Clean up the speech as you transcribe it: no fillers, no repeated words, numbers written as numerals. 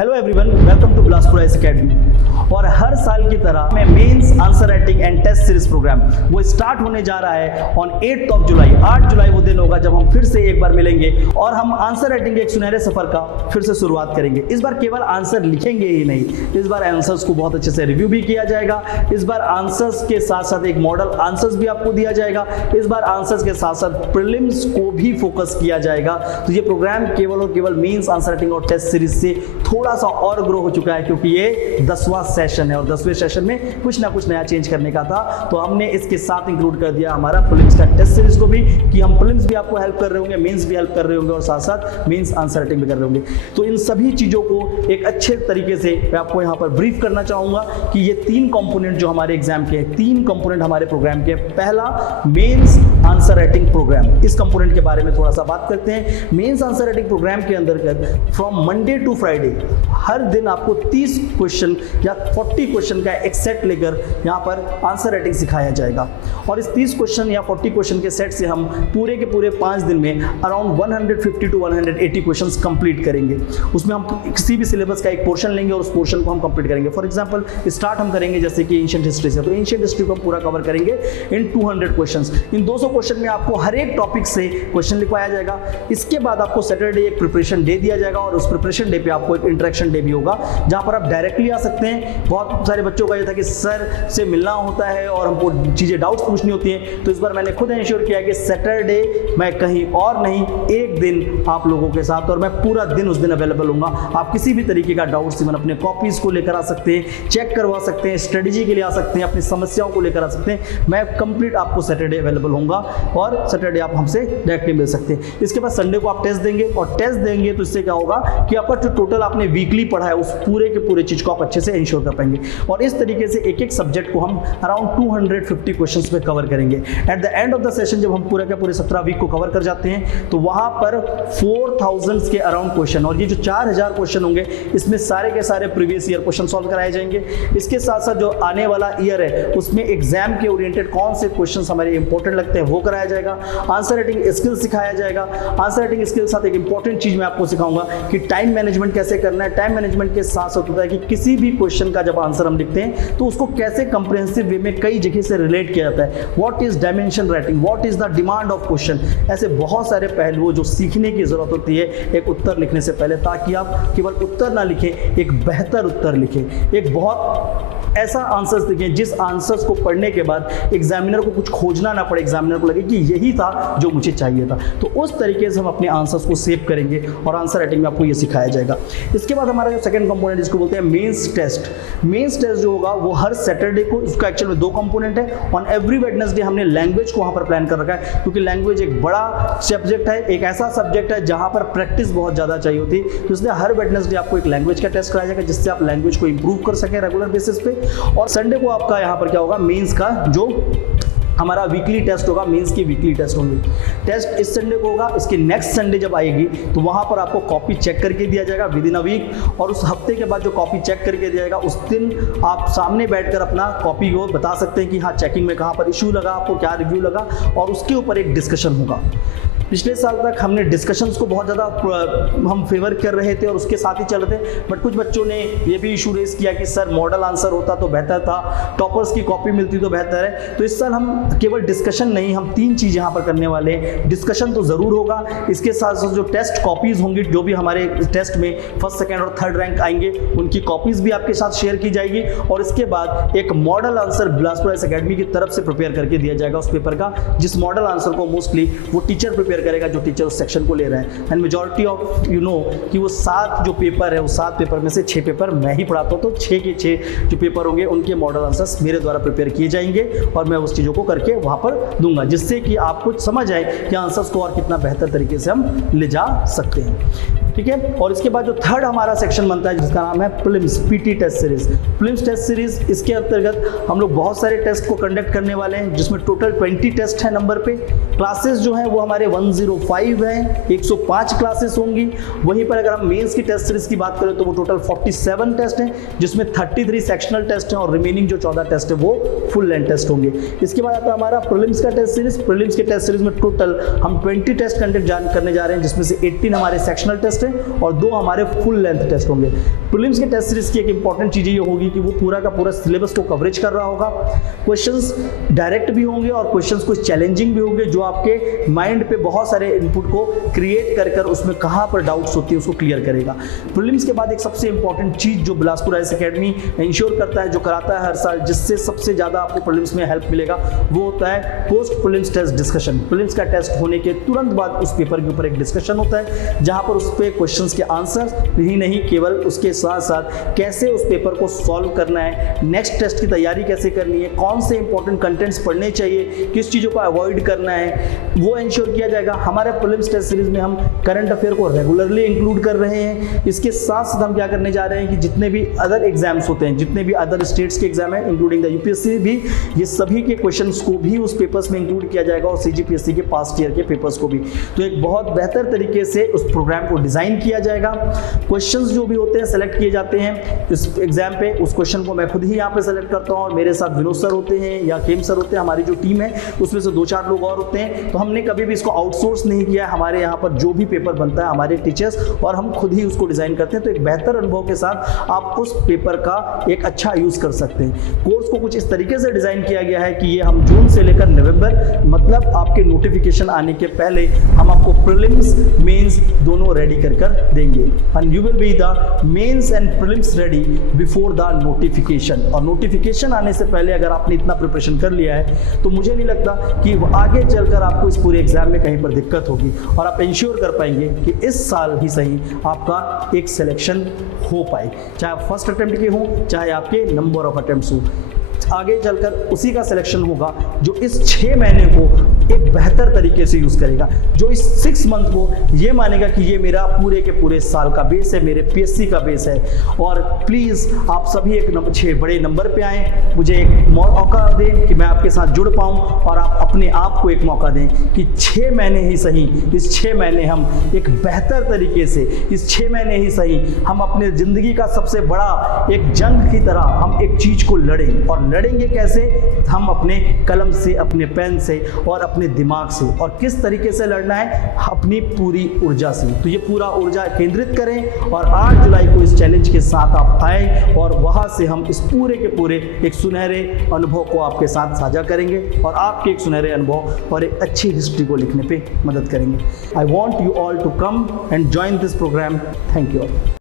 Hello everyone, welcome to Bilaspur IAS academy. और हर साल की तरह मैं mains answer writing and test series program वो स्टार्ट होने जा रहा है ऑन 8 जुलाई। 8 जुलाई वो दिन होगा जब हम फिर से एक बार मिलेंगे और हम आंसर राइटिंग के एक सुनहरे सफर का फिर से शुरुआत करेंगे। इस बार केवल आंसर लिखेंगे ही नहीं, इस बार आंसर्स को बहुत अच्छे से रिव्यू भी किया जाएगा। इस बार आंसर्स के साथ साथ एक मॉडल आंसर्स भी आपको दिया जाएगा। इस बार आंसर्स के साथ साथ प्रीलिम्स को भी फोकस किया जाएगा। तो ये प्रोग्राम केवल और केवल मेंस आंसर राइटिंग और टेस्ट सीरीज से थोड़ा सा और ग्रो हो चुका है, क्योंकि ये 10वां सेशन है और 10वें सेशन में कुछ ना कुछ नया चेंज करने का था। तो हमने इसके साथ इंक्लूड कर दिया हमारा प्रीलिम्स का टेस्ट सीरीज को भी, कि हम प्रीलिम्स भी आपको हेल्प कर रहे होंगे, मेंस भी हेल्प कर रहे होंगे और साथ साथ मेंस आंसर राइटिंग भी कर रहे होंगे। तो इन सभी चीजों को एक अच्छे तरीके से मैं आपको यहाँ पर ब्रीफ करना चाहूंगा कि ये 3 कंपोनेंट जो हमारे एग्जाम के हैं, 3 कंपोनेंट हमारे प्रोग्राम के। पहला मेंस आंसर राइटिंग प्रोग्राम, इस कंपोनेंट के बारे में थोड़ा सा बात करते हैं। मेंस आंसर राइटिंग प्रोग्राम के अंतर्गत फ्रॉम मंडे टू फ्राइडे हर दिन आपको 30 क्वेश्चन या 40 क्वेश्चन का एक सेट लेकर यहाँ पर आंसर राइटिंग सिखाया जाएगा। और इस 30 क्वेश्चन या 40 क्वेश्चन के सेट से हम पूरे के पूरे 5 दिन में अराउंड 150 टू 180 क्वेश्चंस कंप्लीट करेंगे। उसमें हम किसी भी सिलेबस का एक पोर्शन लेंगे और उस पोर्शन को हम कंप्लीट करेंगे। फॉर एग्जांपल स्टार्ट हम करेंगे जैसे कि एंशिएंट हिस्ट्री से, तो एंशिएंट हिस्ट्री को हम पूरा कवर करेंगे इन 200 क्वेश्चंस। इन 200 क्वेश्चन में आपको हर एक टॉपिक से क्वेश्चन लिखवाया जाएगा। इसके बाद आपको सैटरडे एक प्रिपरेशन डे दिया जाएगा और उस प्रिपरेशन डे पे आपको एक इंटरेक्शन डे भी होगा, जहां पर आप डायरेक्टली आ सकते हैं। बहुत सारे बच्चों का ये था कि सर से मिलना होता है और हमको चीज़ें डाउट्स पूछनी होती हैं, तो इस बार मैंने खुद इंश्योर किया कि सैटरडे मैं कहीं और नहीं, एक दिन आप लोगों के साथ, और मैं पूरा दिन उस दिन अवेलेबल हूँगा। आप किसी भी तरीके का डाउट्स इवन अपने कॉपीज़ को लेकर आ सकते हैं, चेक करवा सकते हैं, स्ट्रेटजी के लिए आ सकते हैं, अपनी समस्याओं को लेकर आ सकते हैं। मैं कंप्लीट आपको सैटरडे अवेलेबल होऊंगा और सैटरडे आप हमसे डायरेक्टली मिल सकते हैं। इसके बाद संडे को आप टेस्ट देंगे, और टेस्ट देंगे तो इससे क्या होगा कि आपका जो टोटल आपने वीकली पढ़ा है उस पूरे के पूरे चीज को आप अच्छे से इंश्योर कर पाएंगे। और इस तरीके से एक एक सब्जेक्ट को हम अराउंड 250 क्वेश्चंस पे कवर करेंगे। At the end of the session जब हम पूरे के पूरे 17 वीक को कवर कर जाते हैं तो वहां पर 4000 के अराउंड क्वेश्चन, और ये जो 4000 क्वेश्चन होंगे इसमें सारे के सारे प्रीवियस ईयर क्वेश्चन सॉल्व कराए जाएंगे। इसके साथ साथ जो आने वाला ईयर है उसमें एग्जाम के ओरिएंटेड कौन से क्वेश्चन हमारे इंपॉर्टेंट लगते हैं वो कराया जाएगा। आंसर राइटिंग स्किल सिखाया जाएगा। आंसर राइटिंग स्किल के साथ एक इंपॉर्टेंट चीज मैं आपको सिखाऊंगा कि टाइम मैनेजमेंट कैसे करना है। टाइम मैनेजमेंट के साथ साथ होता है कि किसी भी क्वेश्चन का जब आंसर हम लिखते हैं तो उसको कैसे कंप्रिहेंसिव वे में कई जगह से रिलेट किया जाता है। What is dimension writing, what is the demand of question. ऐसे बहुत सारे पहलुओं जो सीखने की जरूरत होती है एक उत्तर लिखने से पहले, ताकि आप केवल उत्तर ना लिखें, एक बेहतर उत्तर लिखें, एक बहुत ऐसा आंसर्स लिखें जिस आंसर्स को पढ़ने के बाद एग्जामिनर को कुछ खोजना ना पड़े, एग्जामिनर को लगे कि यही था जो मुझे चाहिए था। तो उस तरीके से हम अपने आंसर्स को सेव करेंगे और आंसर राइटिंग में आपको ये सिखाया जाएगा। इसके बाद हमारा जो सेकंड कंपोनेंट जिसको बोलते हैं मेंस टेस्ट। मेंस टेस्ट जो होगा वो हर सैटरडे को, इसका एक्चुअल में 2 कंपोनेंट है। ऑन एवरी वेडनेसडे हमने लैंग्वेज को वहाँ पर प्लान कर रखा है, क्योंकि लैंग्वेज एक बड़ा सब्जेक्ट है, एक ऐसा सब्जेक्ट है जहाँ पर प्रैक्टिस बहुत ज़्यादा चाहिए होती है। तो इसलिए हर वेडनेसडे आपको एक लैंग्वेज का टेस्ट कराया जाएगा जिससे आप लैंग्वेज को इंप्रूव कर सकें रेगुलर बेसिस पे। और संडे को आपका यहाँ पर क्या होगा, मेंस का जो हमारा वीकली टेस्ट होगा, मेंस की वीकली टेस्ट होंगे। टेस्ट इस संडे को होगा, इसके नेक्स्ट संडे जब आएगी तो वहां पर आपको कॉपी चेक करके दिया जाएगा विद इन अ वीक, और उस हफ्ते के बाद जो कॉपी चेक करके दिया जाएगा उस दिन आप सामने बैठकर अपना कॉपी को बता सकते हैं कि हाँ चेकिंग में कहाँ पर इशू लगा, आपको क्या रिव्यू लगा, और उसके ऊपर एक डिस्कशन होगा। पिछले साल तक हमने डिस्कशंस को बहुत ज़्यादा हम फेवर कर रहे थे और उसके साथ ही चल रहे थे, बट कुछ बच्चों ने ये भी इशू रेस किया कि सर मॉडल आंसर होता तो बेहतर था, टॉपर्स की कॉपी मिलती तो बेहतर है। तो इस साल हम केवल डिस्कशन नहीं, हम 3 चीज़ यहाँ पर करने वाले हैं। डिस्कशन तो ज़रूर होगा, इसके साथ साथ जो टेस्ट कॉपीज़ होंगी, जो भी हमारे टेस्ट में 1st, 2nd और 3rd रैंक आएंगे उनकी कॉपीज़ भी आपके साथ शेयर की जाएगी। और इसके बाद एक model answer Bilaspur IAS academy की तरफ से प्रिपेयर करके दिया जाएगा उस पेपर का, जिस मॉडल आंसर को मोस्टली वो टीचर प्रिपेयर करेगा जो टीचर उस सेक्शन को ले रहा है। And majority of you know कि वो 7 जो पेपर है, वो 7 पेपर में से 6 पेपर मैं ही पढ़ाता हूँ, तो 6 के 6 जो पेपर होंगे उनके मॉडल आंसर्स मेरे द्वारा प्रिपेयर किए जाएंगे और मैं उस चीज़ों को करके वहाँ पर दूंगा, जिससे कि आपको समझ आए कि आंसर्स को और कितना बेहतर तरीके से हम ले जा सकते हैं। ठीक है। और इसके बाद जो 3rd हमारा सेक्शन बनता है जिसका नाम है prelims PT test series. Prelims test series, इसके अंतर्गत हम लोग बहुत सारे टेस्ट को कंडक्ट करने वाले हैं, जिसमें टोटल 20 टेस्ट है नंबर पे। क्लासेस जो हैं वो हमारे 105 हैं, 105 क्लासेस होंगी। वहीं पर अगर हम मेंस की टेस्ट सीरीज की बात करें तो वो टोटल 47 टेस्ट हैं, जिसमें 33 सेक्शनल टेस्ट हैं और रिमेनिंग जो 14 टेस्ट है वो फुल लेंथ टेस्ट होंगे। इसके बाद आता है हमारा प्रीलिम्स का टेस्ट सीरीज। प्रीलिम्स के टेस्ट सीरीज में टोटल हम 20 टेस्ट कंडक्ट करने जा रहे हैं, जिसमें से 18 हमारे सेक्शनल टेस्ट टेस्ट है और 2 हमारे फुल लेंथ टेस्ट होंगे। प्रीलिम्स के टेस्ट सीरीज की एक इंपॉर्टेंट चीज़ ये होगी कि वो पूरा का पूरा सिलेबस को कवरेज कर रहा होगा। क्वेश्चंस डायरेक्ट भी होंगे और क्वेश्चंस कुछ चैलेंजिंग भी होंगे, जो आपके माइंड पे बहुत सारे इनपुट को क्रिएट कर उसमें कहाँ पर डाउट्स होती है उसको क्लियर करेगा। प्रीलिम्स के बाद एक सबसे इंपॉर्टेंट चीज़ जो बिलासपुर आईएएस एकेडमी इंश्योर करता है, जो कराता है हर साल, जिससे सबसे ज़्यादा आपको प्रीलिम्स में हेल्प मिलेगा, वो होता है post prelims test discussion. Prelims का टेस्ट होने के तुरंत बाद उस पेपर के ऊपर एक डिस्कशन होता है, जहाँ पर उस पर क्वेश्चंस के आंसर ही नहीं, केवल उसके साथ साथ कैसे उस पेपर को सॉल्व करना है, नेक्स्ट टेस्ट की तैयारी कैसे करनी है, कौन से इंपॉर्टेंट कंटेंट्स पढ़ने चाहिए, किस चीज़ों को अवॉइड करना है, वो इंश्योर किया जाएगा। हमारे प्रीलिम्स टेस्ट सीरीज में हम करंट अफेयर को रेगुलरली इंक्लूड कर रहे हैं। इसके साथ साथ हम क्या करने जा रहे हैं कि जितने भी अदर एग्जाम्स होते हैं, जितने भी अदर स्टेट्स के एग्जाम हैं, इंक्लूडिंग द यूपीएससी भी, ये सभी के क्वेश्चंस को भी उस पेपर्स में इंक्लूड किया जाएगा और सीजीपीएससी के पास्ट ईयर के पेपर्स को भी। तो एक बहुत बेहतर तरीके से उस प्रोग्राम को डिजाइन किया जाएगा। क्वेश्चंस जो भी होते हैं सेलेक्ट किए जाते हैं इस एग्जाम पे, उस क्वेश्चन को मैं खुद ही यहाँ पे सेलेक्ट करता हूँ और मेरे साथ विनोद सर होते हैं या केम सर होते हैं, हमारी जो टीम है उसमें से 2-4 लोग और होते हैं। तो हमने कभी भी इसको आउटसोर्स नहीं किया है। हमारे यहाँ पर जो भी पेपर बनता है हमारे टीचर्स और हम खुद ही उसको डिजाइन करते हैं। तो एक बेहतर अनुभव के साथ आप उस पेपर का एक अच्छा यूज कर सकते हैं। कोर्स को कुछ इस तरीके से डिजाइन किया गया है कि ये हम जून से लेकर नवंबर, मतलब आपके नोटिफिकेशन आने के पहले हम आपको प्रीलिम्स मेंस दोनों रेडी कर देंगे। And you will be the mains and prelims ready before the notification. और नोटिफिकेशन आने से पहले अगर आपने इतना प्रिपरेशन कर लिया है तो मुझे नहीं लगता कि आगे चलकर आपको इस पूरे एग्जाम में कहीं पर दिक्कत होगी और आप इंश्योर कर पाएंगे कि इस साल ही सही आपका एक सिलेक्शन हो पाए, चाहे आप फर्स्ट अटेम्प्ट के हों, चाहे आपके नंबर ऑफ अटेम्प्ट्स हो। आगे चलकर उसी का सिलेक्शन होगा जो इस 6 महीने को एक बेहतर तरीके से यूज करेगा, जो इस 6 मंथ को ये मानेगा कि ये मेरा पूरे के पूरे साल का बेस है, मेरे पीएससी का बेस है। और प्लीज़ आप सभी एक 6 बड़े नंबर पे आएँ, मुझे एक मौका दें कि मैं आपके साथ जुड़ पाऊँ और आप अपने आप को एक मौका दें कि 6 महीने ही सही, इस 6 महीने हम एक बेहतर तरीके से, इस 6 महीने ही सही हम अपने ज़िंदगी का सबसे बड़ा एक जंग की तरह हम एक चीज़ को लड़ें। और लड़ेंगे कैसे? हम अपने कलम से, अपने पेन से और अपने दिमाग से। और किस तरीके से लड़ना है? अपनी पूरी ऊर्जा से। तो ये पूरा ऊर्जा केंद्रित करें और 8 जुलाई को इस चैलेंज के साथ आप आए और वहाँ से हम इस पूरे के पूरे एक सुनहरे अनुभव को आपके साथ साझा करेंगे और आपके एक सुनहरे अनुभव और एक अच्छी हिस्ट्री को लिखने पे मदद करेंगे। I want you all to come and join this programme. Thank you all.